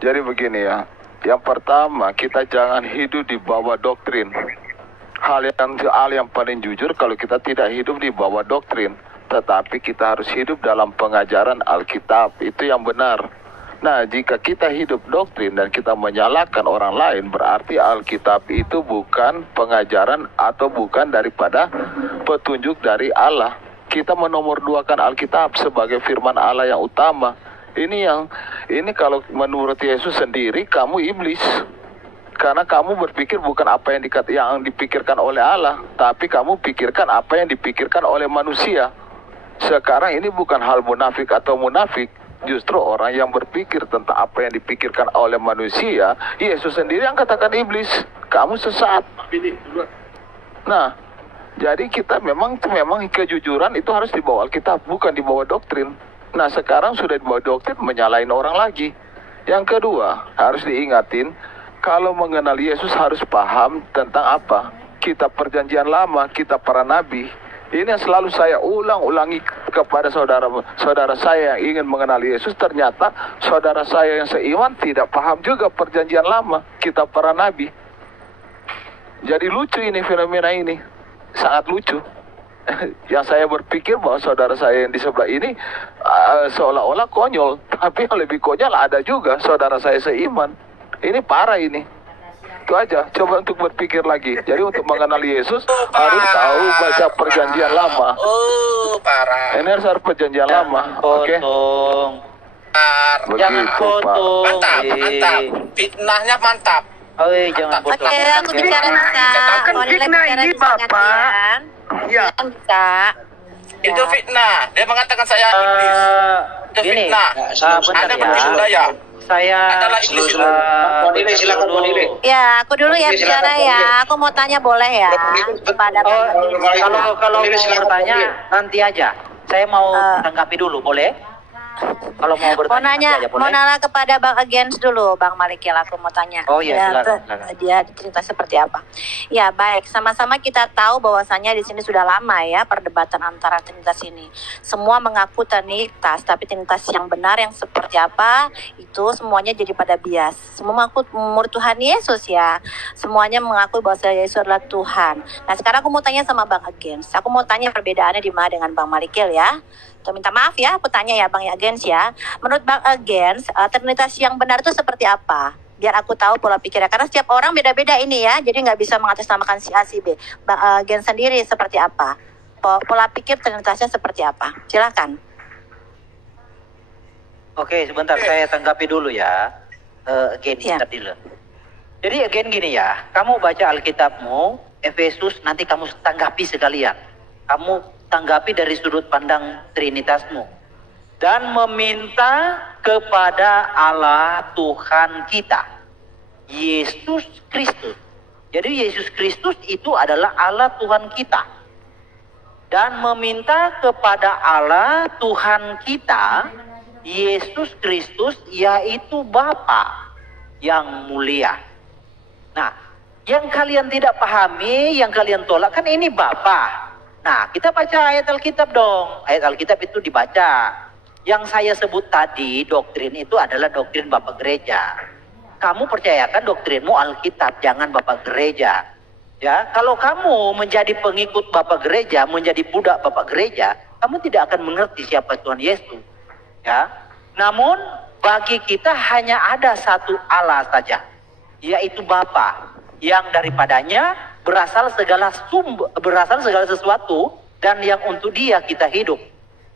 Jadi begini ya, yang pertama kita jangan hidup di bawah doktrin. Hal yang paling jujur kalau kita tidak hidup di bawah doktrin, tetapi kita harus hidup dalam pengajaran Alkitab, itu yang benar. Nah, jika kita hidup doktrin dan kita menyalahkan orang lain, berarti Alkitab itu bukan pengajaran atau bukan daripada petunjuk dari Allah. Kita menomorduakan Alkitab sebagai firman Allah yang utama. Ini kalau menurut Yesus sendiri, kamu iblis. Karena kamu berpikir bukan apa yang dipikirkan oleh Allah, tapi kamu pikirkan apa yang dipikirkan oleh manusia. Sekarang ini bukan hal munafik atau munafik. Justru orang yang berpikir tentang apa yang dipikirkan oleh manusia, Yesus sendiri yang katakan iblis, kamu sesat. Nah, jadi kita memang kejujuran itu harus dibawa Alkitab, bukan dibawa doktrin. Nah, sekarang sudah dibawa doktrin, menyalahin orang lagi. Yang kedua, harus diingatin, kalau mengenal Yesus harus paham tentang apa? Kitab Perjanjian Lama, kitab para nabi. Ini yang selalu saya ulang-ulangi kepada saudara saya yang ingin mengenal Yesus. Ternyata saudara saya yang seiman tidak paham juga Perjanjian Lama, kitab para nabi. Jadi lucu ini, fenomena ini. Sangat lucu. Yang saya berpikir bahwa saudara saya yang di sebelah ini seolah-olah konyol. Tapi yang lebih konyol ada juga saudara saya seiman. Ini parah ini. Itu aja, coba untuk berpikir lagi. Jadi untuk mengenal Yesus harus tahu baca Perjanjian Lama. Parah. Ini harus Perjanjian Lama. Oke. Jangan potong. Mantap. Fitnahnya mantap. Jangan potong. Oke, aku bicara bisa. Kan fitnah ini Bapak. Ya. Bisa. Itu fitnah. Dia mengatakan saya iblis. Itu Gini, fitnah. Anda bertipu daya. Saya adalah iblis. Silakan Monile. Ya, aku dulu ya bicara ya. Aku mau tanya boleh ya kepada kalau mau bertanya nanti aja. Saya mau tanggapi dulu, boleh? Kalau mau bertanya mau nanya kepada Bang Agens dulu, Bang Malikil, aku mau tanya. Oh iya, silakan. Dia cerita seperti apa? Ya baik, sama-sama kita tahu bahwasannya di sini sudah lama ya perdebatan antara Trinitas ini. Semua mengaku Trinitas, tapi Trinitas yang benar yang seperti apa itu semuanya jadi pada bias. Semua mengaku murid Tuhan Yesus ya. Semuanya mengaku bahwa Yesus adalah Tuhan. Nah sekarang aku mau tanya sama Bang Agens. Aku mau tanya perbedaannya di mana dengan Bang Malikil ya. Tuh, minta maaf ya, aku tanya ya Bang Agens ya. Menurut Bang Agens, Trinitas yang benar itu seperti apa? Biar aku tahu pola pikirnya. Karena setiap orang beda-beda ini ya. Jadi nggak bisa mengatasnamakan si A, si B. Bang Agens sendiri seperti apa? Pola pikir Trinitasnya seperti apa? Silakan. Oke, sebentar saya tanggapi dulu ya. Dulu. Jadi gini ya. Kamu baca Alkitabmu, Efesus, nanti kamu tanggapi sekalian. Kamu tanggapi dari sudut pandang Trinitasmu dan meminta kepada Allah Tuhan kita, Yesus Kristus. Jadi Yesus Kristus itu adalah Allah Tuhan kita, dan meminta kepada Allah Tuhan kita, Yesus Kristus, yaitu Bapa yang mulia. Nah, yang kalian tidak pahami, yang kalian tolak kan ini Bapa. Nah, kita baca ayat Alkitab dong. Ayat Alkitab itu dibaca. Yang saya sebut tadi, doktrin itu adalah doktrin Bapak Gereja. Kamu percayakan doktrinmu Alkitab, jangan Bapak Gereja. Ya, kalau kamu menjadi pengikut Bapak Gereja, menjadi budak Bapak Gereja, kamu tidak akan mengerti siapa Tuhan Yesus. Ya. Namun, bagi kita hanya ada satu Allah saja, yaitu Bapa, yang daripadanya berasal segala sesuatu dan yang untuk Dia kita hidup.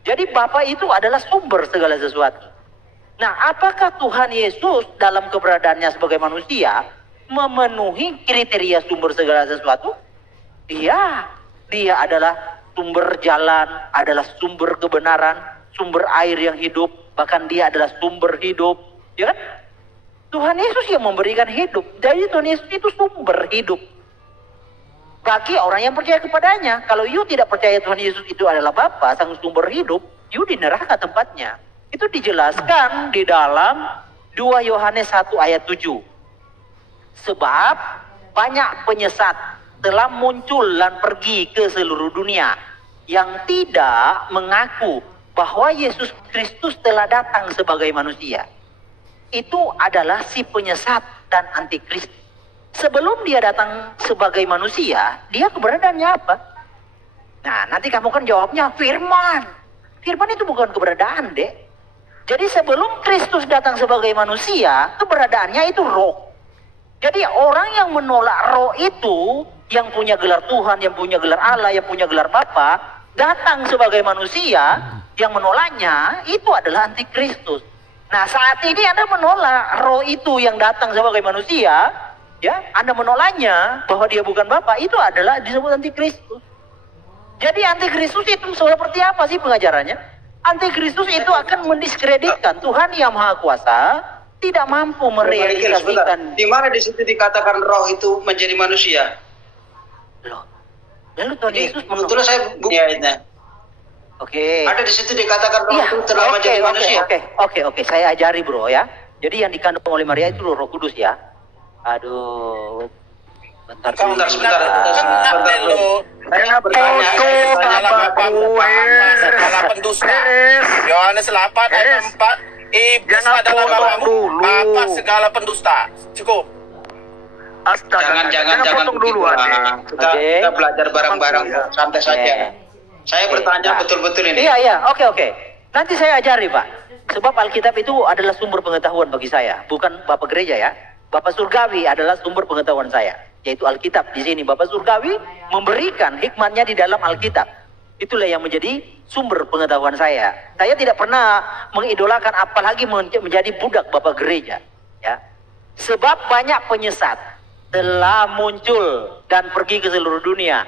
Jadi Bapa itu adalah sumber segala sesuatu. Nah, apakah Tuhan Yesus dalam keberadaannya sebagai manusia memenuhi kriteria sumber segala sesuatu? Dia adalah sumber jalan, adalah sumber kebenaran, sumber air yang hidup, bahkan Dia adalah sumber hidup, ya kan? Tuhan Yesus yang memberikan hidup. Jadi Tuhan Yesus itu sumber hidup bagi orang yang percaya kepadanya. Kalau you tidak percaya Tuhan Yesus itu adalah Bapa, sang sumber hidup, you di neraka tempatnya. Itu dijelaskan di dalam 2 Yohanes 1 ayat 7. Sebab banyak penyesat telah muncul dan pergi ke seluruh dunia yang tidak mengaku bahwa Yesus Kristus telah datang sebagai manusia. itu adalah si penyesat dan antikristus. Sebelum dia datang sebagai manusia, dia keberadaannya apa? Nah, nanti kamu kan jawabnya firman. Firman itu bukan keberadaan, Dek. Jadi sebelum Kristus datang sebagai manusia, keberadaannya itu roh. Jadi orang yang menolak roh itu, yang punya gelar Tuhan, yang punya gelar Allah, yang punya gelar Bapa, datang sebagai manusia, yang menolaknya itu adalah antikristus. Nah, saat ini Anda menolak roh itu yang datang sebagai manusia, ya, Anda menolaknya bahwa dia bukan Bapa, itu adalah disebut antikristus. Jadi antikristus itu seperti apa sih pengajarannya? Antikristus itu akan mendiskreditkan Tuhan yang Maha Kuasa, tidak mampu merealisasikan. Di mana di situ dikatakan roh itu menjadi manusia? Loh, lalu Tuhan Yesus betul saya ayatnya. Oke. Ada di situ dikatakan roh itu telah menjadi manusia. Oke, saya ajari bro ya. Jadi yang dikandung oleh Maria itu Roh Kudus ya. Aduh. Bentar. Sebentar. Saya bertanya segala pendusta. Yohanes 8 ayat 4. Iblis adalah bapamu, bapa segala pendusta. Cukup. Astaga, jangan potong dulu. Kita belajar bareng-bareng santai saja. Saya bertanya betul-betul ini. Iya, oke. Nanti saya ajari, Pak. Sebab Alkitab itu adalah sumber pengetahuan bagi saya, bukan Bapak gereja ya. Bapak surgawi adalah sumber pengetahuan saya, yaitu Alkitab. Di sini Bapak surgawi memberikan hikmatnya di dalam Alkitab. Itulah yang menjadi sumber pengetahuan saya. Saya tidak pernah mengidolakan apalagi menjadi budak Bapak gereja, ya. Sebab banyak penyesat telah muncul dan pergi ke seluruh dunia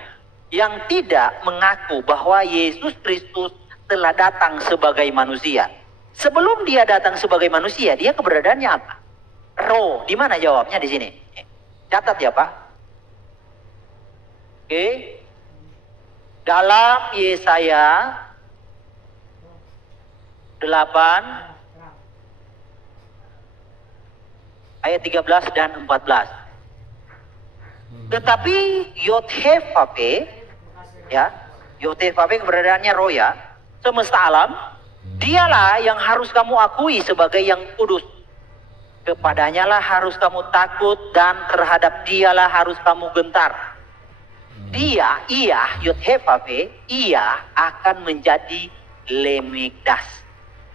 yang tidak mengaku bahwa Yesus Kristus telah datang sebagai manusia. Sebelum dia datang sebagai manusia, dia keberadaannya apa? Roh. Di mana jawabnya di sini? Catat ya, Pak. Oke. Dalam Yesaya 8 ayat 13 dan 14. Tetapi Yod-Heh-Vaveh, ya, Yod-Heh-Vaveh keberadaannya roh ya, semesta alam, dialah yang harus kamu akui sebagai yang kudus. Kepadanya lah harus kamu takut dan terhadap dialah harus kamu gentar. Ia, Yod-Heh-Vaveh, ia akan menjadi Lemikdas.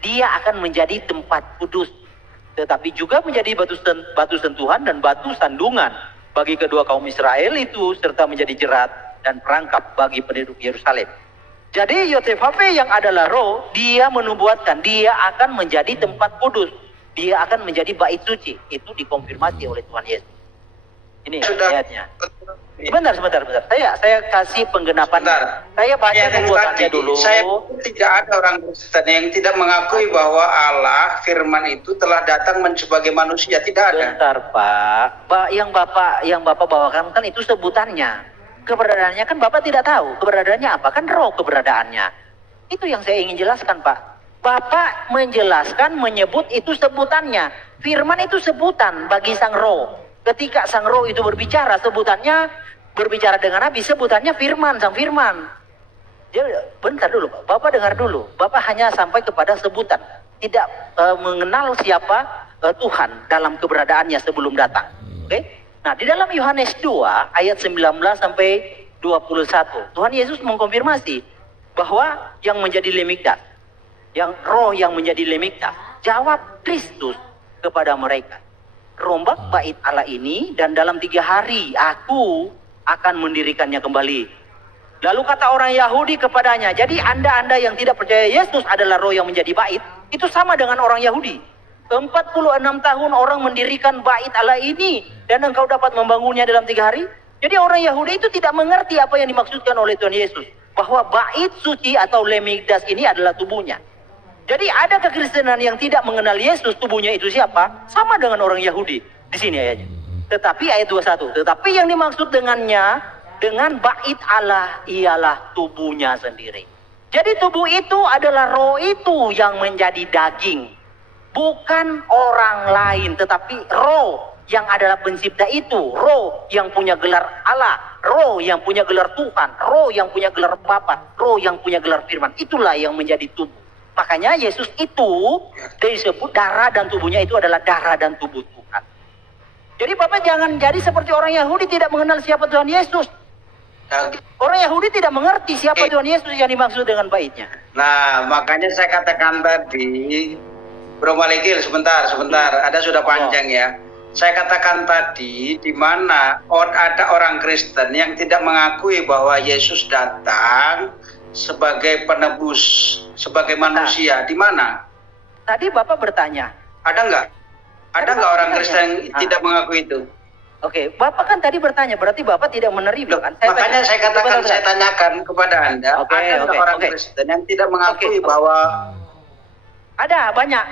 Dia akan menjadi tempat kudus. Tetapi juga menjadi batu sentuhan dan batu sandungan bagi kedua kaum Israel itu, serta menjadi jerat dan perangkap bagi penduduk Yerusalem. Jadi Yod-Heh-Vaveh yang adalah roh, dia menubuatkan, dia akan menjadi tempat kudus. Dia akan menjadi bait suci. Itu dikonfirmasi oleh Tuhan Yesus. Ini ayatnya. Sebentar. Saya kasih penggenapan. Saya baca pembuatannya dulu. Saya tidak ada orang Kristen yang tidak mengakui bahwa Allah firman itu telah datang sebagai manusia. Tidak ada. Bentar, Pak. Yang Bapak bawakan kan itu sebutannya. Keberadaannya kan Bapak tidak tahu. Keberadaannya apa? Kan roh keberadaannya. Itu yang saya ingin jelaskan, Pak. Bapak menjelaskan, menyebut itu sebutannya. Firman itu sebutan bagi sang roh. Ketika sang roh itu berbicara, sebutannya berbicara dengan Nabi, sebutannya firman, sang firman. Jadi, bentar dulu, Pak. Bapak dengar dulu. Bapak hanya sampai kepada sebutan. Tidak mengenal siapa Tuhan dalam keberadaannya sebelum datang. Oke? Nah, di dalam Yohanes 2 ayat 19 sampai 21, Tuhan Yesus mengkonfirmasi bahwa yang menjadi Lemikdas, yang roh yang menjadi Lemikdas, jawab Kristus kepada mereka. Rombak bait Allah ini dan dalam 3 hari aku akan mendirikannya kembali. Lalu kata orang Yahudi kepadanya, jadi anda yang tidak percaya Yesus adalah roh yang menjadi bait, itu sama dengan orang Yahudi. 46 tahun orang mendirikan bait Allah ini dan engkau dapat membangunnya dalam 3 hari. Jadi orang Yahudi itu tidak mengerti apa yang dimaksudkan oleh Tuhan Yesus, bahwa bait suci atau Lemikdas ini adalah tubuhnya. Jadi ada kekristenan yang tidak mengenal Yesus, tubuhnya itu siapa? Sama dengan orang Yahudi. Di sini ayatnya. Tetapi ayat 21. Tetapi yang dimaksud dengannya, dengan bait Allah ialah tubuhnya sendiri. Jadi tubuh itu adalah roh itu yang menjadi daging. Bukan orang lain, tetapi roh yang adalah pencipta itu. Roh yang punya gelar Allah. Roh yang punya gelar Tuhan. Roh yang punya gelar Bapa. Roh yang punya gelar firman. Itulah yang menjadi tubuh. Makanya Yesus itu disebut darah dan tubuhnya itu adalah darah dan tubuh Tuhan. Jadi Bapak jangan jadi seperti orang Yahudi tidak mengenal siapa Tuhan Yesus. Orang Yahudi tidak mengerti siapa Tuhan Yesus yang dimaksud dengan baitnya. Nah, makanya saya katakan tadi, Bro Malikil, sebentar, ada sudah panjang ya. Saya katakan tadi, di mana ada orang Kristen yang tidak mengakui bahwa Yesus datang sebagai penebus, sebagai manusia. Di mana? Tadi Bapak bertanya. Ada nggak? Ada nggak orang Kristen yang tidak mengakui itu? Oke, Bapak kan tadi bertanya, berarti Bapak tidak menerima kan? Makanya saya katakan, saya tanyakan kepada Anda, ada orang Kristen yang tidak mengakui bahwa ada banyak.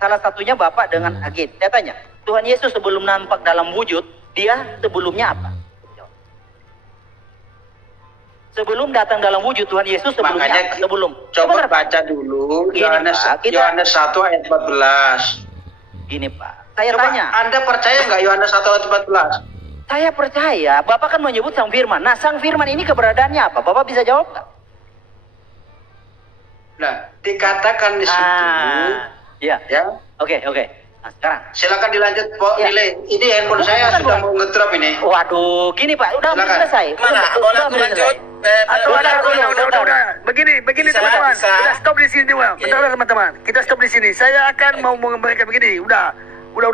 Salah satunya Bapak dengan agen. Saya tanya, Tuhan Yesus sebelum nampak dalam wujud, dia sebelumnya apa? Sebelum datang dalam wujud Tuhan Yesus sebelumnya apa? Sebelum. Coba baca dulu Yohanes 1 ayat 14. Gini Pak. Saya coba tanya. Anda percaya nggak Yohanes 1 ayat 14? Saya percaya. Bapak kan menyebut Sang Firman. Nah, Sang Firman ini keberadaannya apa? Bapak bisa jawab nggak? Nah, dikatakan di situ. Iya. Ya. Oke. Nah, sekarang. Silakan dilanjut, Pak. Ya. Ini handphone saya sudah mau ngedrop ini. Waduh, gini Pak. Udah selesai. Mana? Boleh aku lanjut? Udah. Begini teman-teman. Udah stop di sini dulu. Bentar teman-teman. Kita stop di sini. Saya akan mau memberikan begini. Udah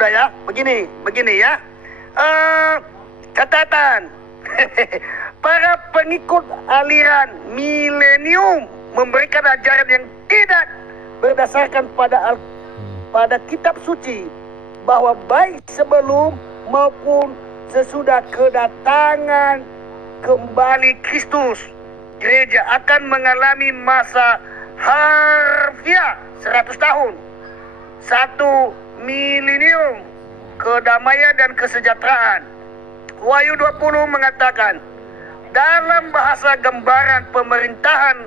ya. Begini ya. Catatan. Para pengikut aliran milenium memberikan ajaran yang tidak berdasarkan pada kitab suci, bahwa baik sebelum maupun sesudah kedatangan kembali Kristus, gereja akan mengalami masa harfiah 100 tahun, 1 milenium kedamaian dan kesejahteraan. Wahyu 20 mengatakan, dalam bahasa gambaran pemerintahan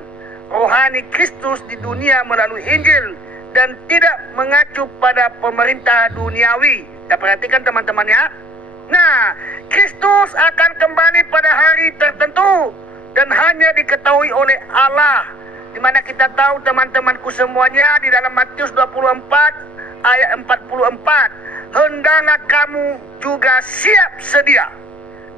rohani Kristus di dunia melalui Injil dan tidak mengacu pada pemerintah duniawi. Ya, perhatikan teman-teman ya. Nah, Kristus akan kembali pada hari tertentu dan hanya diketahui oleh Allah. Di mana kita tahu teman-temanku semuanya di dalam Matius 24 ayat 44. Hendaklah kamu juga siap sedia,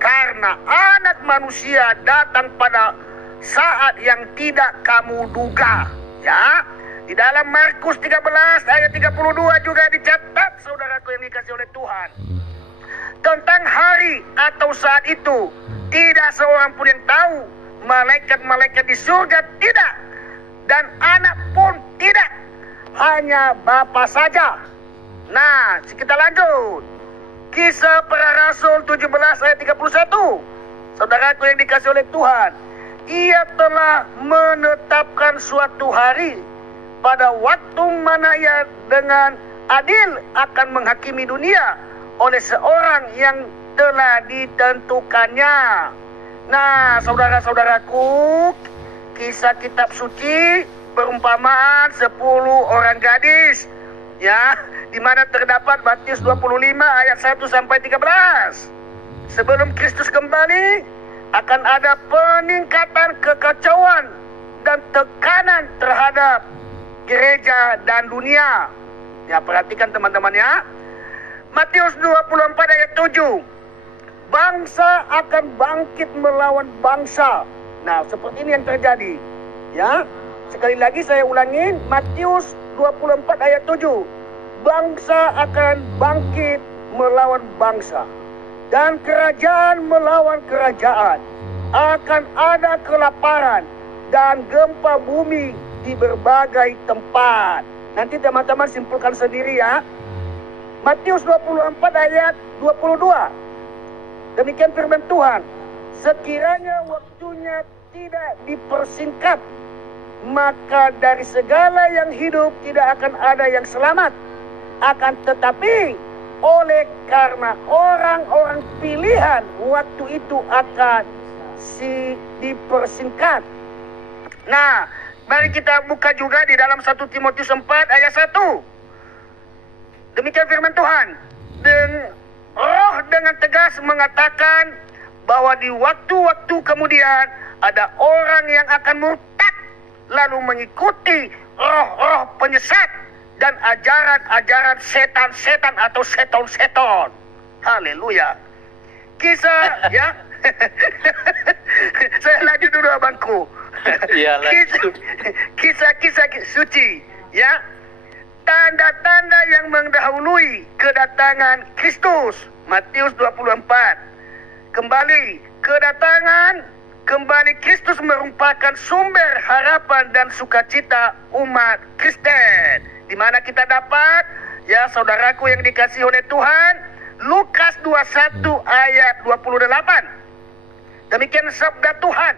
karena anak manusia datang pada saat yang tidak kamu duga. Ya, di dalam Markus 13 ayat 32 juga dicatat, saudaraku yang dikasihi oleh Tuhan, tentang hari atau saat itu tidak seorang pun yang tahu, malaikat-malaikat di surga tidak, dan anak pun tidak, hanya Bapa saja. Nah, kita lanjut. Kisah Para Rasul 17 ayat 31. Saudaraku yang dikasihi oleh Tuhan, Ia telah menetapkan suatu hari pada waktu mana Ia dengan adil akan menghakimi dunia oleh seorang yang telah ditentukannya. Nah, saudara-saudaraku, kisah kitab suci perumpamaan 10 orang gadis, ya, di mana terdapat Matius 25 ayat 1 sampai 13. Sebelum Kristus kembali, akan ada peningkatan kekacauan dan tekanan terhadap gereja dan dunia. Ya, perhatikan teman-teman ya. Matius 24 ayat 7. Bangsa akan bangkit melawan bangsa. Nah, seperti ini yang terjadi. Ya, sekali lagi saya ulangin, Matius 24 ayat 7. Bangsa akan bangkit melawan bangsa, dan kerajaan melawan kerajaan. Akan ada kelaparan dan gempa bumi di berbagai tempat. Nanti teman-teman simpulkan sendiri ya. Matius 24 ayat 22. Demikian firman Tuhan. Sekiranya waktunya tidak dipersingkat, maka dari segala yang hidup tidak akan ada yang selamat. Akan tetapi oleh karena orang-orang pilihan, waktu itu akan dipersingkat. Nah, mari kita buka juga di dalam 1 Timotius 4 ayat 1. Demikian firman Tuhan. Roh dengan tegas mengatakan bahwa di waktu-waktu kemudian ada orang yang akan murtad lalu mengikuti roh-roh penyesat dan ajaran-ajaran setan-setan atau seton-seton. Haleluya. Kisah ya. Saya lanjut dulu abangku. Iya, lanjut. Kisah-kisah suci ya. Tanda-tanda yang mendahului kedatangan Kristus. Matius 24. Kembali Kristus merupakan sumber harapan dan sukacita umat Kristen. Di mana kita dapat, ya saudaraku yang dikasihi oleh Tuhan, Lukas 21 ayat 28. Demikian sabda Tuhan.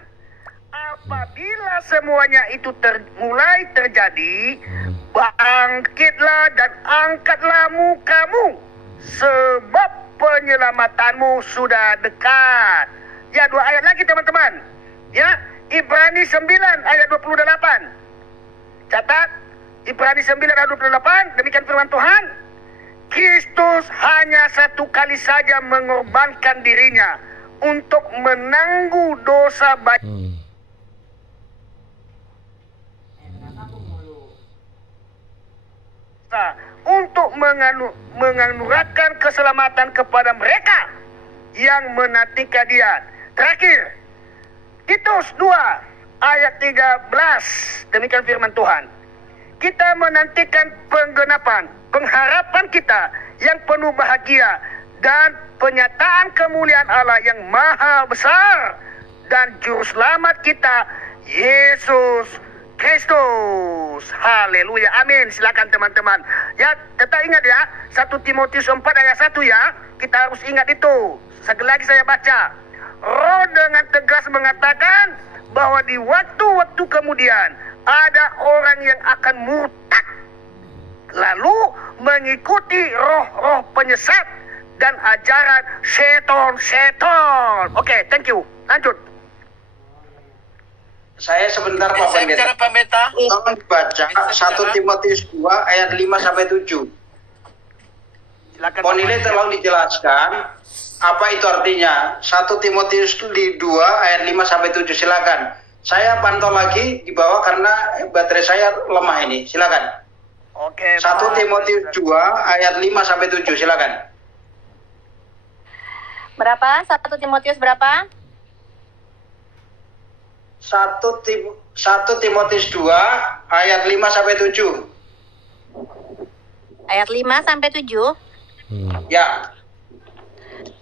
Apabila semuanya itu mulai terjadi, bangkitlah dan angkatlah mukamu, sebab penyelamatanmu sudah dekat. Ya, 2 ayat lagi teman-teman. Ya, Ibrani 9 ayat 28. Catat, Ibrani 9 ayat 28, demikian firman Tuhan. Kristus hanya satu kali saja mengorbankan dirinya untuk menanggung dosa untuk menganugerahkan keselamatan kepada mereka yang menantikan Dia. Terakhir, Titus 2 ayat 13, demikian firman Tuhan. Kita menantikan penggenapan pengharapan kita yang penuh bahagia dan penyataan kemuliaan Allah yang maha besar dan juru selamat kita, Yesus Kristus. Haleluya. Amin. Silakan teman-teman. Ya, tetap ingat ya, 1 Timotius 4 ayat 1 ya. Kita harus ingat itu. Sekali lagi saya baca. Roh dengan tegas mengatakan bahwa di waktu-waktu kemudian ada orang yang akan murtad, lalu mengikuti roh-roh penyesat dan ajaran seton-seton. Oke, thank you. Lanjut. Saya sebentar Pak Pendeta. Tolong dibaca 1 Timotius 2 ayat 5 sampai 7. Ponile tolong dijelaskan apa itu artinya. 1 Timotius 2 ayat 5 sampai 7. Silakan. Saya pantau lagi di bawah karena baterai saya lemah ini. Silakan. Oke. 1 Timotius 2 ayat 5 sampai 7. Silakan. Berapa? 1 Timotius berapa? 1 Timotius 2 ayat 5 sampai 7. Ayat 5 sampai 7. Ya.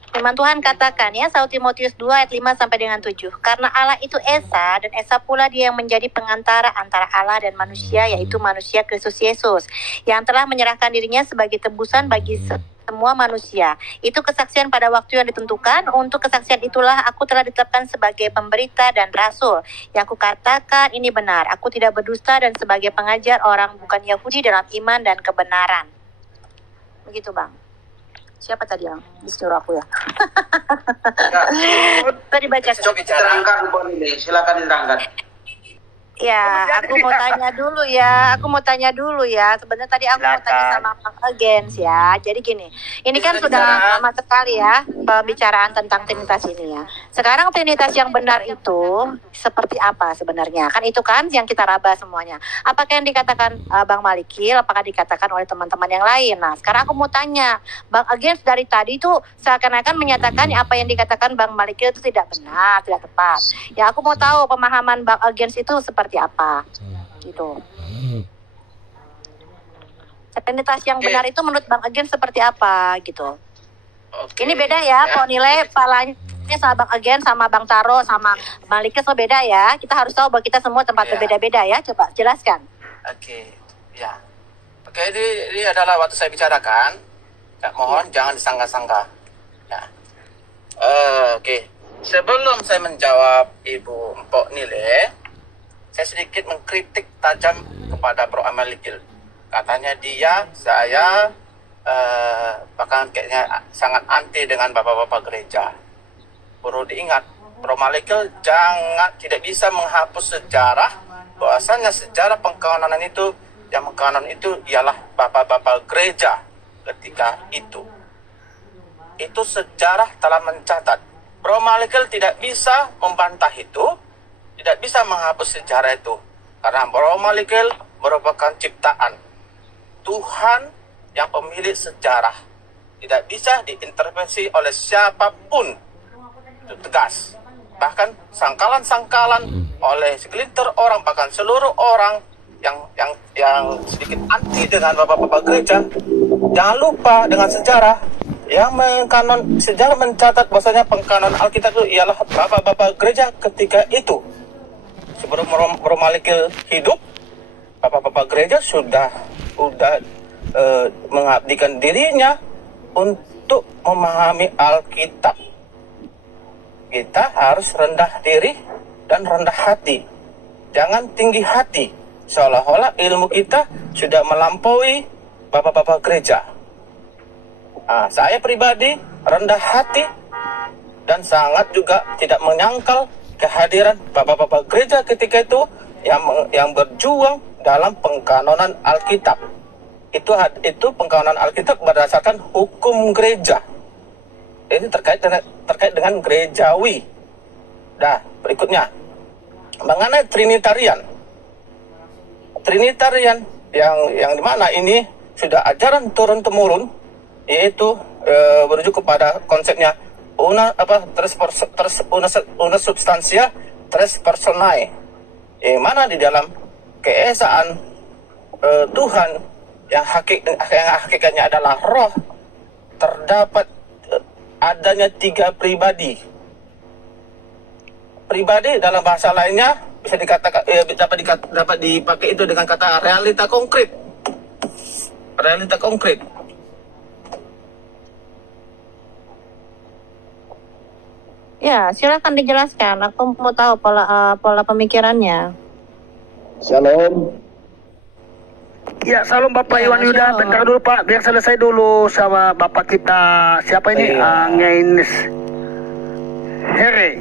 Firman Tuhan katakan ya, 1 Timotius 2 ayat 5 sampai dengan 7. Karena Allah itu Esa, dan Esa pula Dia yang menjadi pengantara antara Allah dan manusia, yaitu manusia Kristus Yesus, yang telah menyerahkan dirinya sebagai tebusan bagi semua manusia. Itu kesaksian pada waktu yang ditentukan. Untuk kesaksian itulah aku telah ditetapkan sebagai pemberita dan rasul. Yang aku katakan ini benar. Aku tidak berdusta dan sebagai pengajar orang bukan Yahudi dalam iman dan kebenaran. Begitu Bang. Siapa tadi yang disuruh aku ya? Tadi baca. Coba diterangkan Bon ini. Silakan diterangkan. Ya, aku mau tanya dulu ya. Sebenarnya tadi aku mau tanya sama Bang Agens ya. Jadi gini, ini kan sudah lama sekali ya pembicaraan tentang Trinitas ini ya. Sekarang Trinitas yang benar itu seperti apa sebenarnya? Kan itu kan yang kita raba semuanya. Apakah yang dikatakan Bang Malikil, apakah dikatakan oleh teman-teman yang lain? Nah, sekarang aku mau tanya, Bang Agens dari tadi itu seakan-akan menyatakan apa yang dikatakan Bang Malikil itu tidak benar, tidak tepat. Ya, aku mau tahu pemahaman Bang Agens itu seperti apa gitu. Trinitas yang benar itu menurut Bang Agens seperti apa gitu. Ini beda ya, kok nilai palanya sama Bang Agens, sama Bang Taro, sama Bang Likes beda ya. Kita harus tahu bahwa kita semua tempat berbeda-beda ya. Coba jelaskan. Oke, ini adalah waktu saya bicarakan. Mohon jangan disangka-sangka. Oke. Sebelum saya menjawab Ibu Mpok Nile, saya sedikit mengkritik tajam kepada Bro Amalikil. Katanya saya bahkan kayaknya sangat anti dengan bapak-bapak gereja. Perlu diingat, Bro Malikil tidak bisa menghapus sejarah, bahwasanya sejarah pengkanonan itu, yang mengkanon itu ialah bapak-bapak gereja ketika itu. Itu sejarah telah mencatat. Bro Malikil tidak bisa membantah itu, tidak bisa menghapus sejarah itu. Karena Bromaligil merupakan ciptaan Tuhan yang pemilik sejarah. Tidak bisa diintervensi oleh siapapun. Itu tegas. Bahkan sangkalan-sangkalan oleh segelintir orang, bahkan seluruh orang yang sedikit anti dengan bapak-bapak gereja, jangan lupa dengan sejarah yang sejarah mencatat bahwasanya pengkanon Alkitab itu ialah bapak-bapak gereja ketika itu. Sebelum Bromaligil hidup, bapak-bapak gereja sudah mengabdikan dirinya untuk memahami Alkitab. Kita harus rendah diri dan rendah hati. Jangan tinggi hati, seolah-olah ilmu kita sudah melampaui bapak-bapak gereja. Saya pribadi rendah hati dan sangat juga tidak menyangkal kehadiran bapak-bapak gereja ketika itu yang berjuang dalam pengkanonan Alkitab. Itu pengkanonan Alkitab berdasarkan hukum gereja. Ini terkait dengan gerejawi. Nah, berikutnya mengenai Trinitarian. Trinitarian yang dimana ini sudah ajaran turun temurun, yaitu merujuk kepada konsepnya una substantia tres personae, yang mana di dalam keesaan Tuhan yang hakikatnya adalah roh, terdapat adanya 3 pribadi. Pribadi dalam bahasa lainnya bisa dikatakan dapat dipakai itu dengan kata realita konkret. Realita konkret. Ya, silakan dijelaskan. Aku mau tahu pola pemikirannya. Shalom. Ya, salam Bapak Iwan Yuda. Bentar dulu Pak, biar selesai dulu sama Bapak kita. Siapa ini? Ngaines Here.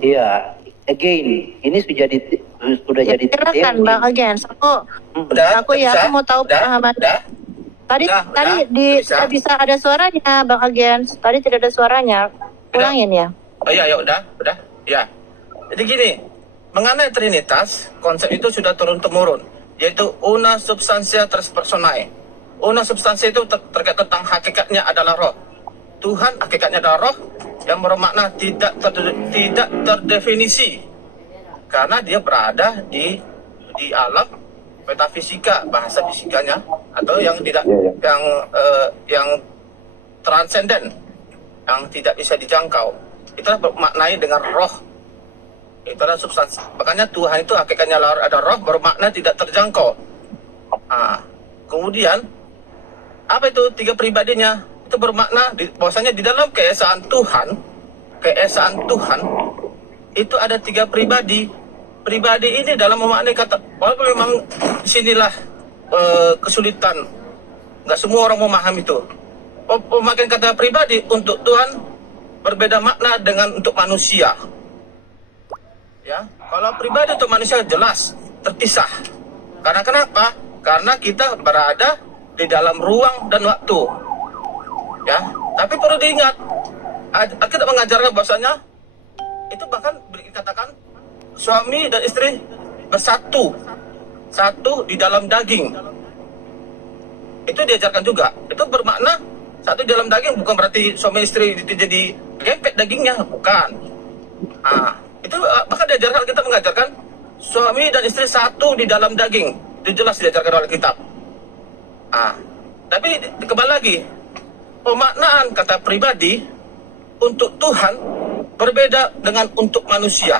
Iya, again, ini sudah jadi silakan Bang Agens. Aku mau tahu pemahaman. Tadi bisa ada suaranya Bang Agens. Tadi tidak ada suaranya. Ulangin ya. Oh iya, udah. Ya. Jadi gini, mengenai Trinitas, konsep itu sudah turun-temurun, yaitu una substantia tres personae. Una substantia itu terkait tentang hakikatnya adalah roh. Tuhan hakikatnya adalah roh yang bermakna tidak terdefinisi, karena dia berada di alam metafisika, bahasa fisikanya, atau yang tidak yang transenden, yang tidak bisa dijangkau. Itulah maknai dengan roh. Itulah substansi. Makanya Tuhan itu hakikatnya ada roh, bermakna tidak terjangkau. Kemudian apa itu 3 pribadinya? Itu bermakna bahwasanya di dalam keesaan Tuhan itu ada 3 pribadi. Pribadi ini dalam memaknai kata, walaupun memang sinilah kesulitan, nggak semua orang memahami itu. Pemakaian kata pribadi untuk Tuhan berbeda makna dengan untuk manusia. Ya, kalau pribadi untuk manusia jelas terpisah. Karena kenapa? Karena kita berada di dalam ruang dan waktu. Ya, tapi perlu diingat, kita mengajarkan bahwasanya itu bahkan dikatakan suami dan istri bersatu, satu di dalam daging. Itu diajarkan juga. Itu bermakna satu di dalam daging bukan berarti suami istri itu jadi gempet dagingnya, bukan. Itu bahkan diajarkan, kita mengajarkan suami dan istri satu di dalam daging. Itu jelas diajarkan oleh kitab. Tapi kembali lagi, pemaknaan kata pribadi untuk Tuhan berbeda dengan untuk manusia.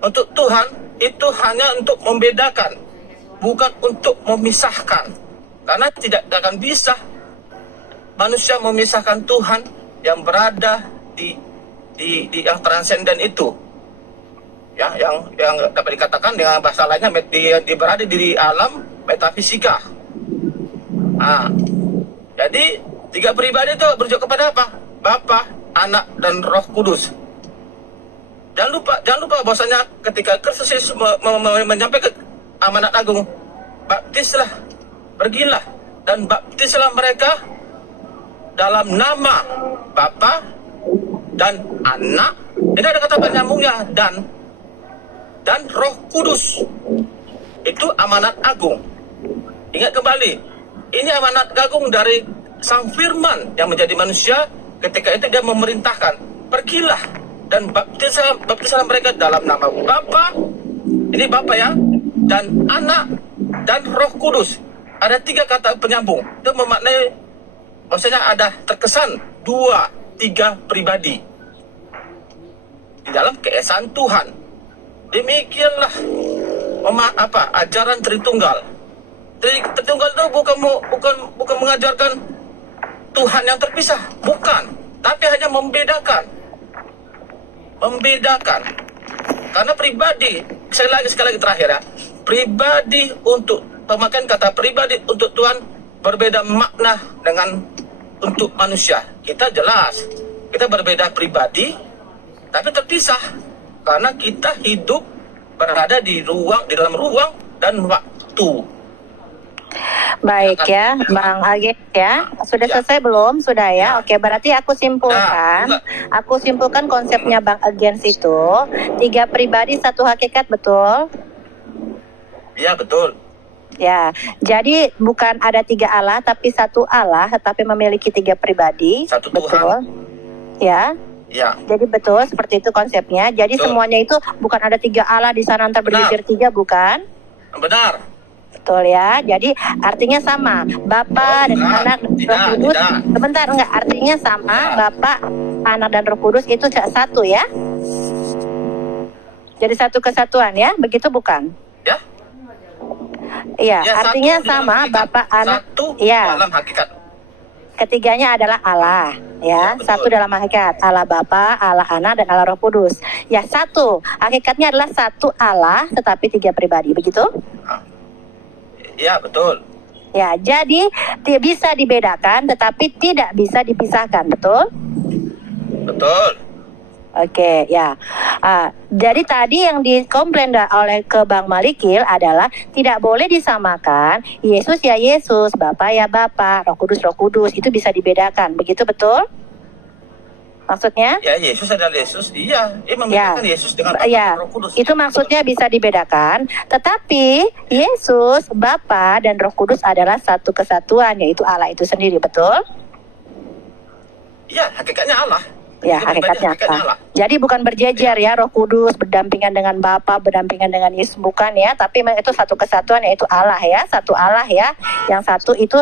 Untuk Tuhan itu hanya untuk membedakan, bukan untuk memisahkan. Karena tidak akan bisa manusia memisahkan Tuhan yang berada di yang transenden itu. Ya, yang dapat dikatakan dengan bahasa lainnya berada di alam metafisika. Jadi 3 pribadi itu berujung kepada apa? Bapa, Anak, dan Roh Kudus. Jangan lupa bahwasanya ketika Kristus Yesus menyampaikan amanat agung, baptislah, pergilah dan baptislah mereka dalam nama Bapa dan Anak. Ini ada kata penyambungnya dan Roh Kudus. itu amanat agung. Ingat kembali, ini amanat agung dari Sang Firman yang menjadi manusia. Ketika itu dia memerintahkan, pergilah dan baptislah mereka dalam nama Bapa, ini Bapa ya, dan Anak dan Roh Kudus. Ada 3 kata penyambung. Itu memaknai, maksudnya ada terkesan 2-3 pribadi di dalam keesaan Tuhan. Demikianlah ajaran Tritunggal. Tritunggal itu bukan mengajarkan Tuhan yang terpisah, bukan, tapi hanya membedakan. Karena pribadi, sekali lagi terakhir ya, pribadi untuk pemakaian kata pribadi untuk Tuhan berbeda makna dengan untuk manusia. Kita jelas, kita berbeda pribadi, tapi terpisah karena kita hidup berada di dalam ruang dan waktu. Baik ya, Bang Agen ya. Sudah selesai belum? Sudah ya. Oke, berarti aku simpulkan. Aku simpulkan konsepnya Bang Agen itu 3 pribadi 1 hakikat, betul? Iya, betul. Ya, jadi bukan ada 3 Allah tapi 1 Allah, tetapi memiliki 3 pribadi. 1 betul. Tuhan. Ya. Ya. Jadi betul seperti itu konsepnya. Jadi betul. Semuanya itu bukan ada 3 Allah di sana antar berjejer 3, bukan? Benar. Betul ya. Jadi artinya sama. Bapa dan Anak dan Roh Kudus. Sebentar, enggak, artinya sama. Bapa, Anak dan Roh Kudus itu 1 ya. Jadi 1 kesatuan ya. Begitu bukan? Ya. Iya, Ya, artinya satu sama. dalam Bapa, Anak. Satu Ya. dalam hakikat. Ketiganya adalah Allah, ya, betul. 1 dalam hakikat, Allah Bapa, Allah Anak, dan Allah Roh Kudus. Ya, 1, hakikatnya adalah 1 Allah, tetapi 3 pribadi, begitu? Ya, betul. Ya, jadi bisa dibedakan, tetapi tidak bisa dipisahkan, betul? Betul. Oke, ya. Jadi tadi yang dikomplain oleh ke Bang Malikil adalah tidak boleh disamakan Yesus ya Yesus, Bapa ya Bapa, Roh Kudus, itu bisa dibedakan, begitu betul? Maksudnya? Ya, Yesus adalah Yesus. Iya, membedakan Yesus dengan Bapa ya, dan Roh Kudus. itu maksudnya bisa dibedakan, tetapi Yesus, Bapa dan Roh Kudus adalah 1 kesatuan, yaitu Allah itu sendiri, betul? Iya, hakikatnya Allah. Ya, hakikatnya Allah. Jadi bukan berjejer ya, Roh Kudus berdampingan dengan Bapa, berdampingan dengan Yesus, bukan ya, tapi itu 1 kesatuan, yaitu Allah ya, 1 Allah ya, yang 1 itu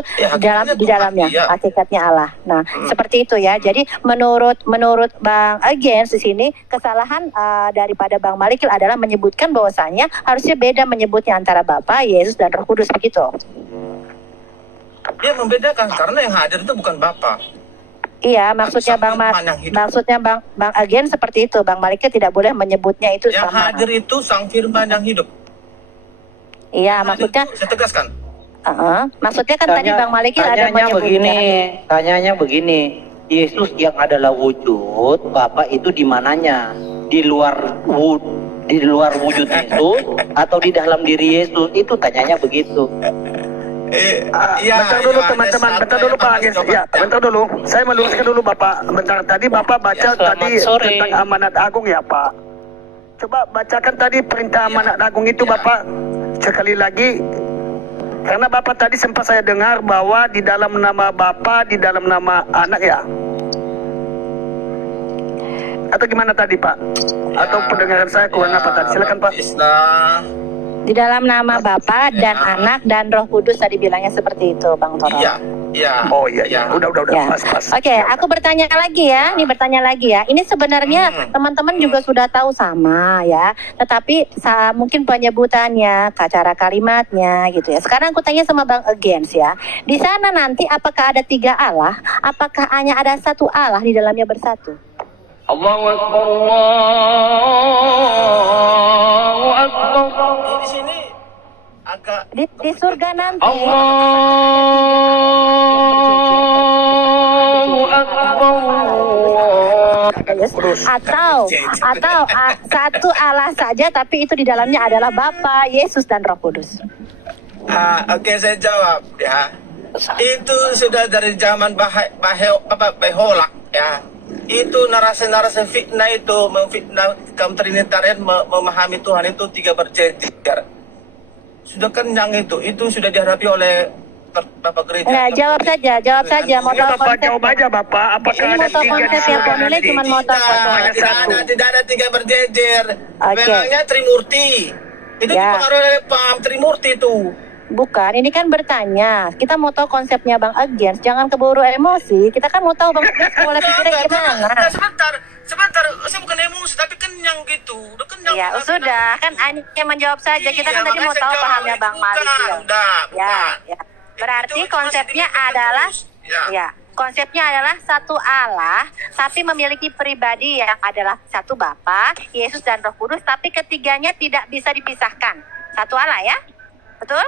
di dalamnya hakikatnya Allah. Nah, seperti itu ya. Jadi menurut Bang Agen di sini kesalahan daripada Bang Malikil adalah menyebutkan bahwasanya harusnya beda menyebutnya antara Bapa, Yesus dan Roh Kudus, begitu. Dia membedakan karena yang hadir itu bukan Bapa. Iya, maksudnya Bang Agen seperti itu. Bang Malikil tidak boleh menyebutnya itu yang sama. Yang hadir itu Sang Firman yang hidup. Iya, maksudnya saya tegaskan. Maksudnya kan tadi Bang Malikil ada menyebutnya. Tanyanya begini, Yesus yang adalah wujud, Bapa itu di mananya? Di luar wujud Yesus atau di dalam diri Yesus? Itu tanyanya begitu. Bentar dulu teman-teman, bentar dulu Pak Agen. Ya, bentar dulu. Saya meluruskan dulu Bapak. Bentar, tadi Bapak baca tadi tentang amanat agung ya Pak. Coba bacakan tadi perintah amanat agung itu Bapak sekali lagi. Karena Bapak tadi sempat saya dengar bahwa di dalam nama Bapa, di dalam nama Anak ya. Atau gimana tadi Pak? Atau pendengaran saya kurang apa tadi? Silakan Pak. Di dalam nama Bapa dan Anak dan Roh Kudus tadi bilangnya seperti itu, Bang Toro. Iya. Oh iya. Udah. Ya. Pas. Oke, aku bertanya lagi ya. Ini bertanya lagi ya. Ini sebenarnya teman-teman juga sudah tahu sama ya. Tetapi mungkin penyebutannya, cara kalimatnya gitu ya. Sekarang aku tanya sama Bang Agens ya. Di sana nanti apakah ada 3 Allah? Apakah hanya ada 1 Allah di dalamnya bersatu? Allahu Akbar, Allahu Akbar. Di sini agak di surga nanti. Allahu Akbar. Atau 1 Allah saja tapi itu di dalamnya adalah Bapa, Yesus dan Roh Kudus. Oke, saya jawab ya. Itu sudah dari zaman Beholak ya. Itu narasi-narasi fitnah itu memfitnah kaum Trinitarian memahami Tuhan itu 3 berjejer. sudah kenyang itu sudah dihadapi oleh Bapak Gereja. Nah, jawab saja. Mau tahu Bapak konsep? jawab aja Bapak. Apakah Ini ada mau tahu 3 di konsep yang surga Ponile nanti? cuma mau tahu konsep. Tidak ada 3 berjejer. Oke. Memangnya Trimurti. Itu Ya. dipengaruhi oleh paham Trimurti itu. Bukan, ini kan bertanya. Kita mau tahu konsepnya Bang Agens. Jangan keburu emosi. Kita kan mau tahu Bang Agens pola pikirnya gimana. Sebentar, saya bukan emosi tapi kenyang gitu. Udah kenyang. Ya, sudah. Kan hanya menjawab saja. Kita kan tadi mau tahu pahamnya Bang Malik. Ya. Berarti konsepnya adalah konsepnya adalah satu Allah, tapi memiliki pribadi yang adalah satu Bapa, Yesus dan Roh Kudus, tapi ketiganya tidak bisa dipisahkan. Satu Allah ya? Betul?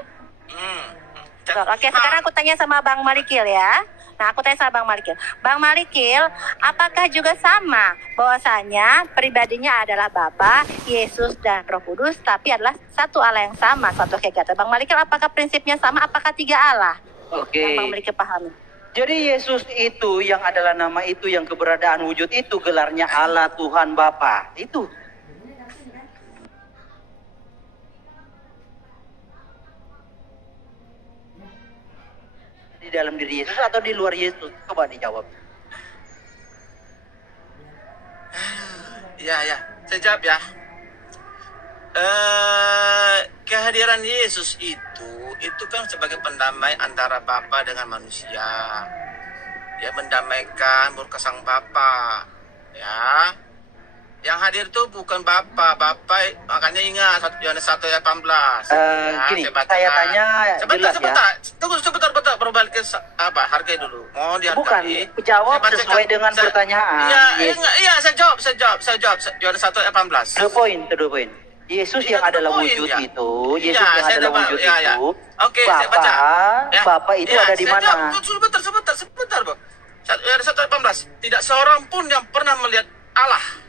Betul. Oke, sekarang aku tanya sama Bang Malikil ya. Nah, aku tanya sama Bang Malikil. Bang Malikil, apakah juga sama bahwasanya pribadinya adalah Bapa, Yesus dan Roh Kudus, tapi adalah satu Allah yang sama, satu hakikat. Bang Malikil, apakah prinsipnya sama? Apakah 3 Allah? Oke. Yang Bang Malikil pahami. Jadi Yesus itu yang adalah nama itu, yang keberadaan wujud itu, gelarnya Allah Tuhan Bapa. Itu. Di dalam diri Yesus atau di luar Yesus? Coba dijawab. Ya, saya jawab ya. Kehadiran Yesus itu kan sebagai pendamai antara Bapa dengan manusia. Dia mendamaikan murka sang Bapa. Ya. Yang hadir itu bukan Bapa, makanya ingat Yohanes 1 ayat 18. Gini, saya tanya jelas ya. Tunggu sebentar, baru balik ke hargai dulu. Mohon dihargai. Bukan, jawab sesuai dengan pertanyaan. Iya, saya jawab. Yohanes 1 ayat 18. To the point. Yesus yang adalah wujud itu, Yesus yang adalah wujud itu. Oke, saya baca. Bapa itu ada di mana? Sebentar, Bu. Yohanes 1 ayat 18. Tidak seorang pun yang pernah melihat Allah.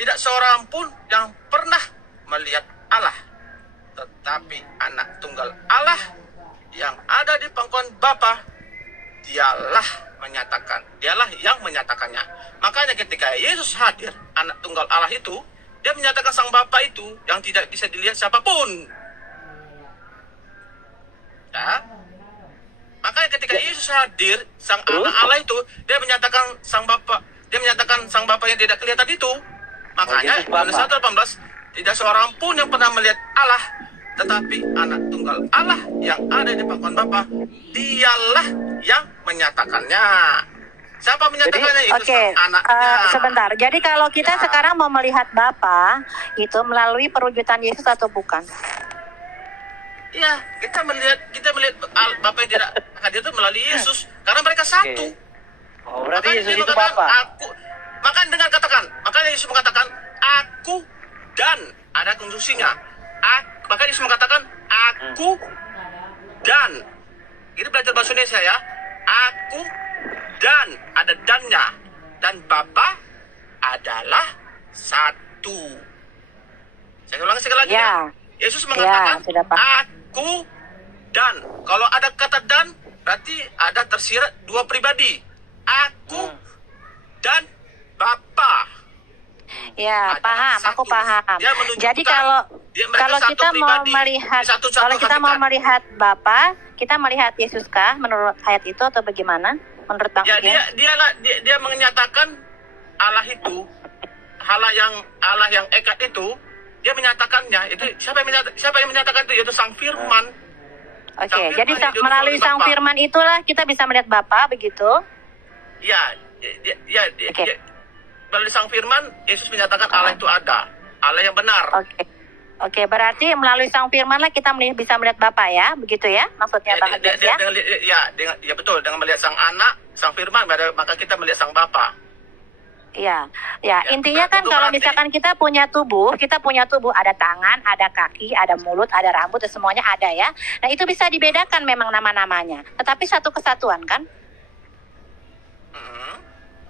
Tidak seorang pun yang pernah melihat Allah, tetapi anak tunggal Allah yang ada di pangkuan Bapa, dialah yang menyatakannya. Makanya ketika Yesus hadir, anak tunggal Allah itu, dia menyatakan sang Bapa itu yang tidak bisa dilihat siapapun. Ya. Makanya ketika Yesus hadir, sang anak Allah itu, dia menyatakan sang Bapa yang tidak kelihatan itu. Makanya Yohanes 1:18, tidak seorang pun yang pernah melihat Allah, tetapi anak tunggal Allah yang ada di pangkuan Bapa, dialah yang menyatakannya. Siapa menyatakannya? Itu sang anaknya. Sebentar. Jadi kalau kita sekarang mau melihat Bapa itu melalui perwujudan Yesus atau bukan? Iya, kita melihat Bapa yang tidak hadir itu melalui Yesus, karena mereka satu. Oh, berarti makanya Yesus itu Bapa. Makanya Yesus mengatakan aku dan ada konstruksinya. Maka Yesus mengatakan aku dan. Ini belajar bahasa Indonesia ya. Aku dan ada dannya, dan Bapa adalah satu. Saya ulangi sekali lagi ya. Yesus mengatakan aku dan. Kalau ada kata dan, berarti ada tersirat 2 pribadi. Aku dan Bapa. Ya, paham. Aku paham. Jadi kalau kita mau melihat Bapa, kita melihat Yesus kah menurut ayat itu atau bagaimana? Menurut Bang Agens? Dia menyatakan Allah itu, Allah yang eka itu, dia menyatakannya. Itu siapa yang menyatakan itu? Yaitu Sang Firman. Oke, jadi melalui Sang Firman itulah kita bisa melihat Bapa, begitu? Ya, melalui Sang Firman, Yesus menyatakan Allah itu ada, Allah yang benar. Oke, berarti melalui Sang Firman lah kita bisa melihat Bapa ya, begitu ya? Maksudnya Bang Agens ya? Ya betul, dengan melihat Sang Anak, Sang Firman, maka kita melihat Sang Bapa. Ya, intinya kan kalau misalkan kita punya tubuh, ada tangan, ada kaki, ada mulut, ada rambut, dan semuanya ada ya. Nah itu bisa dibedakan memang nama-namanya, tetapi satu kesatuan kan?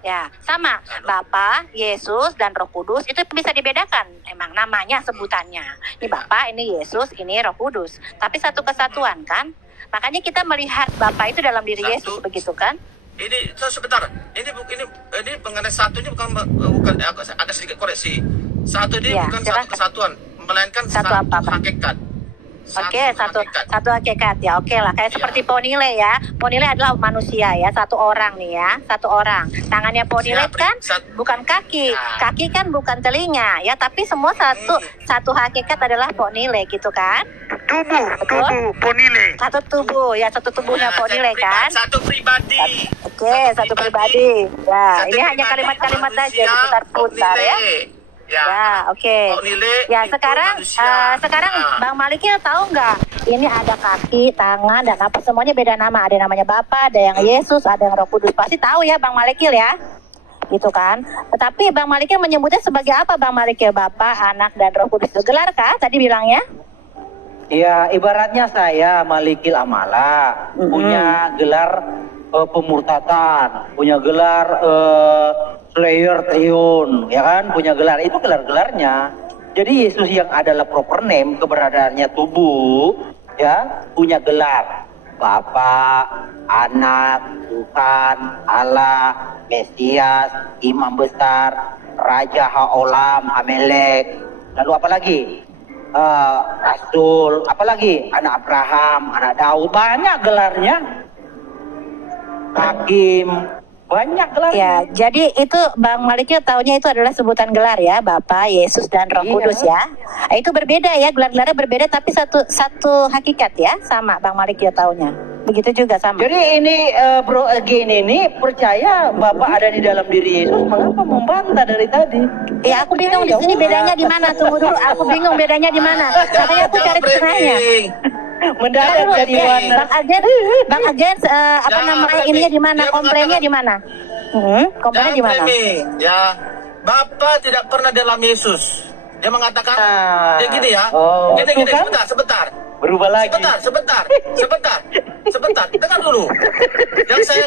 Ya, sama. Bapa, Yesus, dan Roh Kudus itu bisa dibedakan. Emang namanya, sebutannya. Ini Bapa, ini Yesus, ini Roh Kudus. Tapi satu kesatuan kan? Makanya kita melihat Bapa itu dalam diri Yesus, begitu kan? Ini sebentar. Ini mengenai satu ini bukan agak sedikit koreksi. Satu ini bukan satu kesatuan. melainkan Satu apa, Pak? hakikat. Oke, satu hakikat. hakikat ya. Oke lah, kayak Iya. seperti Ponile ya. Ponile adalah manusia ya, satu orang nih ya, satu orang. Tangannya Ponile Siap, kan Sat- bukan kaki, Ya. kaki kan bukan telinga ya, tapi semua satu hakikat adalah Ponile gitu kan? Tubuh, Betul? tubuh, Ponile. Satu tubuh ya, satu tubuhnya Ponile kan? Satu pribadi. Oke, satu pribadi. Ya, Satu ini hanya pribadi, kalimat-kalimat saja manusia, diputar-putar ya. Ponile. Ya, oke. Ponile Ya, itu sekarang manusia. sekarang Ah. Bang Malikil tahu nggak? Ini ada kaki, tangan, dan apa semuanya beda nama. Ada yang namanya Bapa, ada yang Yesus, ada yang Roh Kudus. Pasti tahu ya Bang Malikil ya. Gitu kan. Tetapi Bang Malikil menyebutnya sebagai apa Bang Malikil? Bapa, Anak, dan Roh Kudus. Gelar kah tadi bilangnya? Ya, ibaratnya saya Malikil Amala punya gelar pemurtatan, punya gelar Slayer Triun, ya kan? Punya gelar, itu gelar-gelarnya. Jadi Yesus yang adalah proper name, keberadaannya tubuh, ya, punya gelar Bapa, Anak, Tuhan, Allah, Mesias, Imam Besar, Raja Haolam, Amelek, lalu apa lagi? Rasul, apalagi anak Abraham, anak Daud, banyak gelarnya. Hakim, banyak gelarnya. Ya, jadi itu Bang Malikil taunya itu adalah sebutan gelar ya, Bapa, Yesus, dan Roh Iya. Kudus ya. Itu berbeda ya, gelar-gelarnya berbeda tapi satu hakikat ya, sama Bang Malikil taunya. Begitu juga sama. Jadi ini Bro Again ini percaya Bapak ada di dalam diri Yesus, mengapa membantah dari tadi? Ya aku bingung di sini bedanya di mana. Tunggu dulu, aku bingung bedanya di mana. Makanya aku cari tengahnya. Mendadak Tahu, jadi ya, warna. Bang Agen, apa Jangan namanya framing. ininya di mana? Dia Komplainnya di mana? Komplainnya di mana? Ya, Bapa tidak pernah dalam Yesus. Dia mengatakan, dia gini ya. Oh, Gini, tuh kan? sebentar. Berubah lagi. Sebentar. Dengar dulu. Yang saya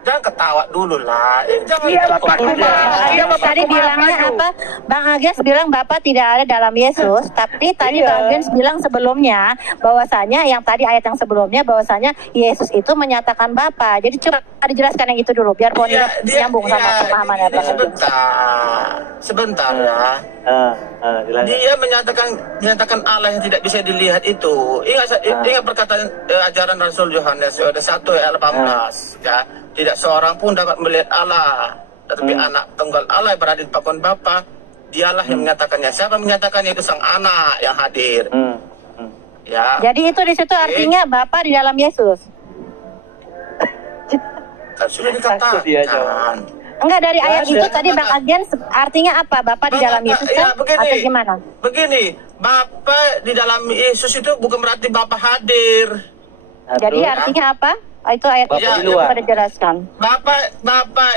jangan ketawa dulu lah. Jangan Iya, ketawa. Bapak Kumar. Iya, Bapak Tadi Kumar bilangnya maju. apa? Bang Agens bilang Bapak tidak ada dalam Yesus, tapi tadi Iya. Bang Agens bilang sebelumnya bahwasanya yang tadi ayat yang sebelumnya bahwasanya Yesus itu menyatakan Bapa. Jadi coba dijelaskan yang itu dulu biar Ponila nyambung sama pemahamannya Bang Agens. Sebentar ya. Dia menyatakan Allah yang tidak bisa dilihat itu. Ingat perkataan ajaran Rasul Yohanes 1 ayat 18 ya. Tidak seorang pun dapat melihat Allah, tetapi anak tunggal Allah yang berada di pakon Bapa, dialah yang menyatakannya. Siapa menyatakannya? Itu sang anak yang hadir. Ya. Jadi itu di situ artinya Bapa di dalam Yesus. Sudah Takut dia, dikatakan. John. Enggak dari ayat ada. itu tadi Bang Agens artinya apa? Bapa di dalam Yesus kan? Atau gimana? Begini, Bapa di dalam Yesus itu bukan berarti Bapa hadir. Jadi artinya apa? Itu ayat Bapak itu di luar. pada jelaskan. Bapak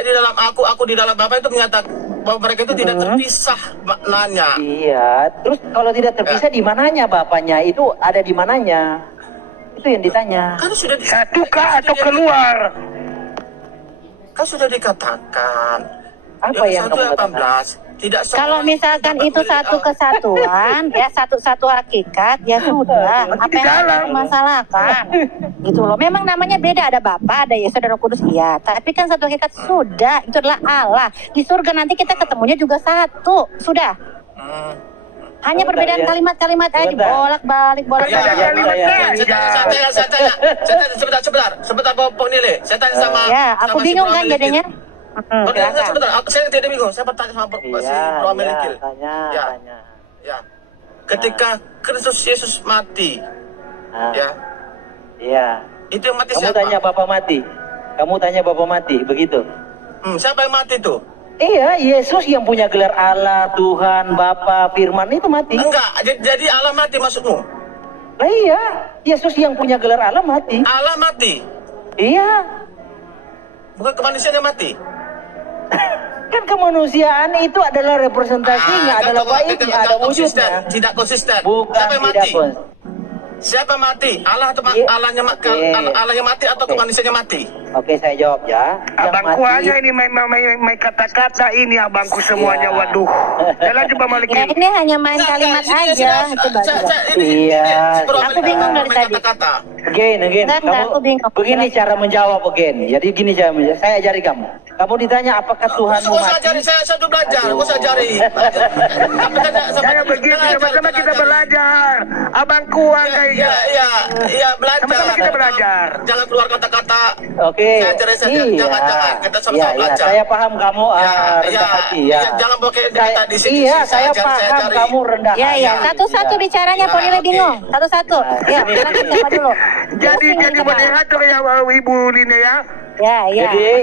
di dalam aku di dalam Bapak itu menyatakan bahwa mereka itu tidak terpisah maknanya. Iya, terus kalau tidak terpisah di mananya Bapaknya? Itu ada di mananya? Itu yang ditanya. Kan sudah Satu kah atau keluar? Kan sudah dikatakan. Apa yang kamu katakan? 18 tidak semua Kalau misalkan dapat itu melihat satu Allah. kesatuan, ya satu hakikat, ya sudah. Apa yang dimasalahkan? Gitu loh. Memang namanya beda, ada Bapa, ada Yesus, ada Roh Kudus, ya. Tapi kan satu hakikat sudah, itu adalah Allah. Di surga nanti kita ketemunya juga satu, sudah. Hanya Sebentar, perbedaan ya. kalimat-kalimat aja Sebentar. dibolak-balik, bolak-balik. Ya, Sebentar Pak Nile. Saya tanya sama Ya, aku sama si bingung Bro kan Amelikil. jadinya. Silakan. Sebentar, saya tidak bingung. Saya bertanya sama si Bro Amelikil. tanya. Ya. Ketika Kristus Yesus mati, Nah, ya, iya. itu yang mati Kamu siapa? tanya Bapak mati. Kamu tanya Bapak mati, begitu? Siapa yang mati tuh? Iya, Yesus yang punya gelar Allah, Tuhan, Bapa, Firman itu mati. Enggak, jadi Allah mati maksudmu? Lah iya, Yesus yang punya gelar Allah mati. Allah mati, Iya, bukan kemanusiaan yang mati. kan kemanusiaan itu adalah representasinya, Kan adalah kok baiknya, ada wujudnya. Tidak konsisten. Bukan Siapa yang tidak mati? Siapa mati? Allah atau Allahnya Allahnya mati atau manusianya mati? Oke, saya jawab ya. Abangku aja ini main kata-kata ini abangku semuanya. Waduh. Jalan coba Malik. Ya, ini hanya main kalimat aja. Iya. Aku bingung dari tadi. Again. Enggak, aku bingung. Begini cara menjawab again. Jadi gini cara menjawab. Saya ajari kamu. Kamu ditanya apakah Tuhanmu Saya mati? ajari, saya sudah belajar. Saya ajari. Saya begitu, sama-sama kita belajar. Abangku kayak Iya, belajar. Sama-sama kita belajar. Jangan keluar kata-kata. Oke. Saya ajari saja. Jangan. Kita sama-sama belajar. Saya paham kamu rendah hati ya. Jangan pakai data di sini. Iya, saya paham kamu rendah hati. Iya. Satu-satu bicaranya, Ponile bingung. Satu-satu. Ya, sekarang siapa dulu? Jadi moderator ya Ibu Lina ya. Ya. Jadi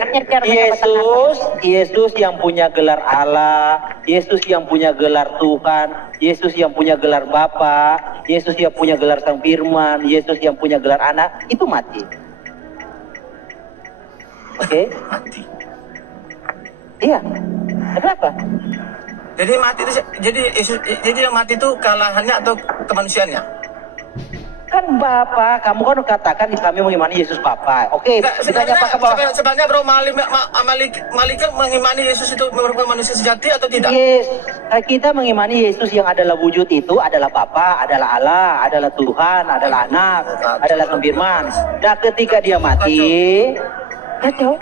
Yesus yang punya gelar Allah, Yesus yang punya gelar Tuhan, Yesus yang punya gelar Bapa, Yesus yang punya gelar Sang Firman, Yesus yang punya gelar Anak, itu mati. Oke? Mati. Iya. Kenapa? Jadi mati itu jadi yang mati itu kalahannya atau kemanusiaannya? Kan Bapak, kamu kan katakan kami mengimani Yesus Bapa. Oke, ditanya apakah bahwa sebenarnya Bro Malik mengimani Yesus itu merupakan manusia sejati atau tidak? Yes, kita mengimani Yesus yang adalah wujud itu adalah Bapa, adalah Allah, adalah Tuhan, adalah Anak, adalah Sang Firman. Nah, ketika dia mati, kacau.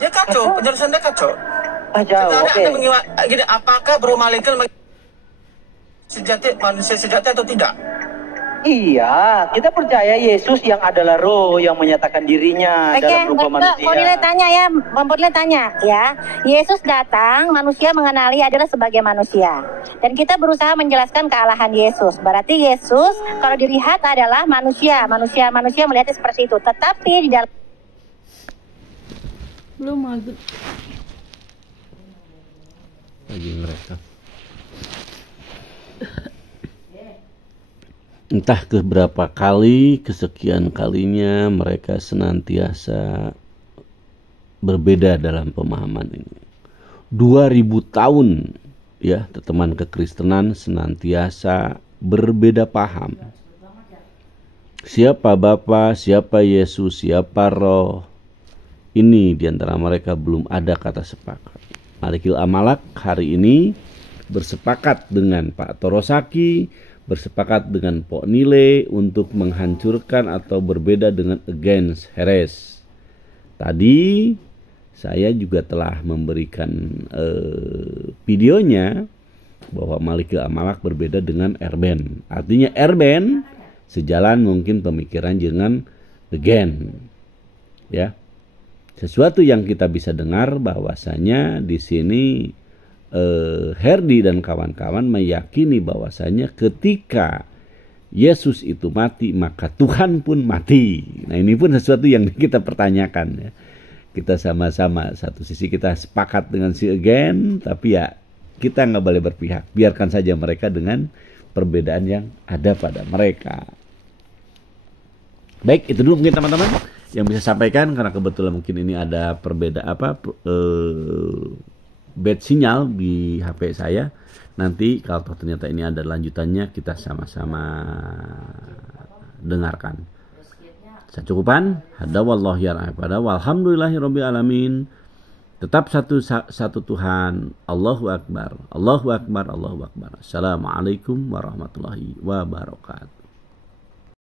Ya kacau, penjelasannya kacau. Kacau, oke. Gini, apakah Bro Malik manusia sejati atau tidak? Iya, kita percaya Yesus yang adalah roh yang menyatakan dirinya dalam rupa manusia. Ponile tanya ya. Yesus datang, manusia mengenali adalah sebagai manusia. Dan kita berusaha menjelaskan kealahan Yesus. Berarti Yesus kalau dilihat adalah manusia melihatnya seperti itu. Tetapi di dalam belum maghrib lagi mereka. Entah keberapa kali, kesekian kalinya mereka senantiasa berbeda dalam pemahaman ini. 2000 tahun ya, teman kekristenan senantiasa berbeda paham. Siapa Bapa, siapa Yesus, siapa Roh. Ini diantara mereka belum ada kata sepakat. Malikil Amalak hari ini bersepakat dengan Pak Torosaki, bersepakat dengan Pok Nile untuk menghancurkan atau berbeda dengan against heres. Tadi saya juga telah memberikan videonya bahwa Malikil Amalak berbeda dengan Erben. Artinya Erben sejalan mungkin pemikiran dengan again. Ya. Sesuatu yang kita bisa dengar bahwasanya di sini Herdi dan kawan-kawan meyakini bahwasanya ketika Yesus itu mati maka Tuhan pun mati. Nah, ini pun sesuatu yang kita pertanyakan ya. Kita sama-sama satu sisi kita sepakat dengan si again, tapi ya kita nggak boleh berpihak. Biarkan saja mereka dengan perbedaan yang ada pada mereka. Baik, itu dulu mungkin teman-teman yang bisa sampaikan, karena kebetulan mungkin ini ada perbedaan bad sinyal di HP saya. Nanti kalau ternyata ini ada lanjutannya, kita sama-sama dengarkan. Secukupan. Hada wallahu ya'lam. Walhamdulillahirabbil alamin. Tetap satu Tuhan. Allahu akbar. Allahu akbar. Allahu akbar. Assalamualaikum warahmatullahi wabarakatuh.